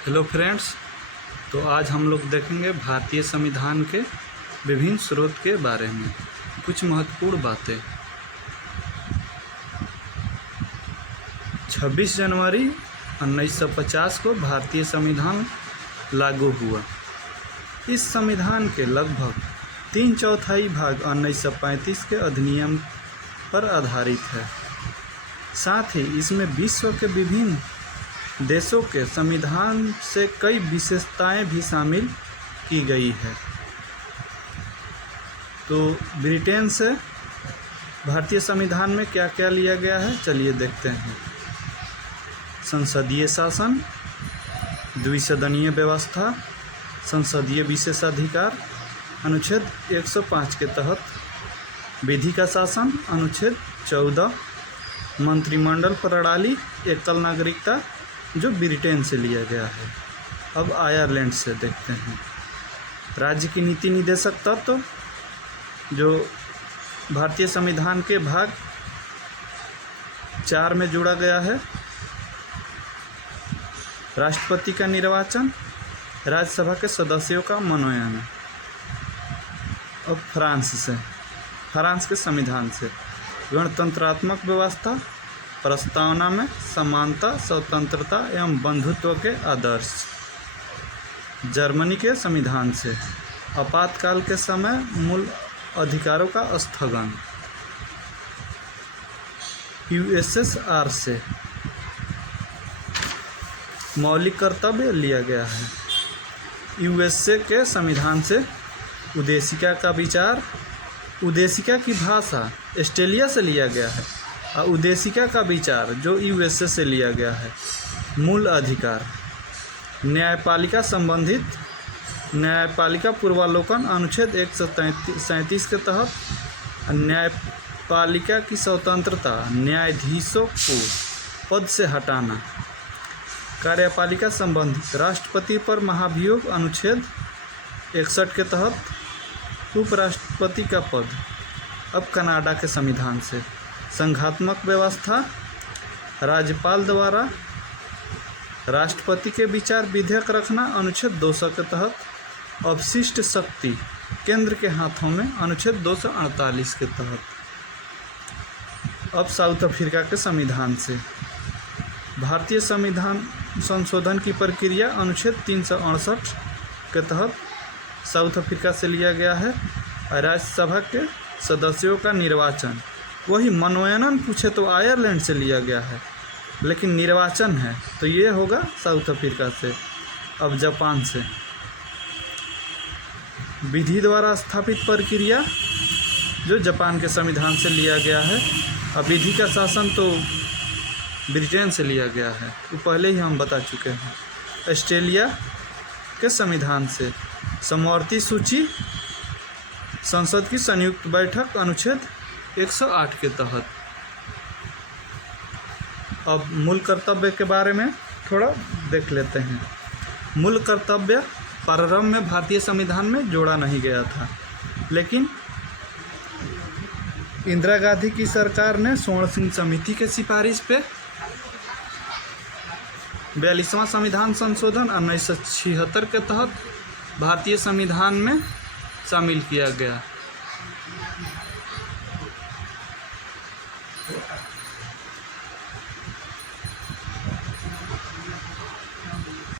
Hello friends, तो आज हम लोग देखेंगे भारतीय संविधान के विभिन्न स्रोत के बारे में कुछ महत्वपूर्ण बातें। 26 जनवरी 1950 को भारतीय संविधान लागू हुआ। इस संविधान के लगभग 3/4 भाग 1935 के अधिनियम पर आधारित है। साथ ही इसमें विश्व के विभिन्न देशों के संविधान से कई विशेषताएं भी शामिल की गई है। तो ब्रिटेन से भारतीय संविधान में क्या क्या लिया गया है, चलिए देखते हैं। संसदीय शासन, द्विसदनीय व्यवस्था, संसदीय विशेषाधिकार अनुच्छेद 105 के तहत, विधि का शासन अनुच्छेद 14, मंत्रिमंडल प्रणाली, एकल नागरिकता जो ब्रिटेन से लिया गया है। अब आयरलैंड से देखते हैं। राज्य की नीति निदेशक तत्व जो भारतीय संविधान के भाग 4 में जोड़ा गया है। राष्ट्रपति का निर्वाचन, राज्यसभा के सदस्यों का मनोनयन। अब फ्रांस के संविधान से गणतंत्रात्मक व्यवस्था, प्रस्तावना में समानता, स्वतंत्रता एवं बंधुत्व के आदर्श। जर्मनी के संविधान से आपातकाल के समय मूल अधिकारों का स्थगन। यूएसएसआर से मौलिक कर्तव्य लिया गया है। यूएसए के संविधान से उद्देशिका का विचार, उद्देशिका की भाषा ऑस्ट्रेलिया से लिया गया है और उद्देशिका का विचार जो यूएसए से लिया गया है। मूल अधिकार, न्यायपालिका संबंधित न्यायपालिका पूर्वावलोकन अनुच्छेद 137 के तहत, न्यायपालिका की स्वतंत्रता, न्यायाधीशों को पद से हटाना। कार्यपालिका संबंधित राष्ट्रपति पर महाभियोग अनुच्छेद 61 के तहत उपराष्ट्रपति का पद। अब कनाडा के संविधान से संघात्मक व्यवस्था, राज्यपाल द्वारा राष्ट्रपति के विचार विधेयक रखना अनुच्छेद 200 के तहत, अवशिष्ट शक्ति केंद्र के हाथों में अनुच्छेद 248 के तहत। अब साउथ अफ्रीका के संविधान से भारतीय संविधान संशोधन की प्रक्रिया अनुच्छेद 368 के तहत साउथ अफ्रीका से लिया गया है। राज्यसभा के सदस्यों का निर्वाचन, वही मनोनयन पूछे तो आयरलैंड से लिया गया है, लेकिन निर्वाचन है तो ये होगा साउथ अफ्रीका से। अब जापान से विधि द्वारा स्थापित प्रक्रिया जो जापान के संविधान से लिया गया है। अब विधि का शासन तो ब्रिटेन से लिया गया है, वो पहले ही हम बता चुके हैं। ऑस्ट्रेलिया के संविधान से समवर्ती सूची, संसद की संयुक्त बैठक अनुच्छेद 108 के तहत। अब मूल कर्तव्य के बारे में थोड़ा देख लेते हैं। मूल कर्तव्य प्रारंभ में भारतीय संविधान में जोड़ा नहीं गया था, लेकिन इंदिरा गांधी की सरकार ने स्वर्ण सिंह समिति के सिफारिश पे 42वां संविधान संशोधन 1976 के तहत भारतीय संविधान में शामिल किया गया।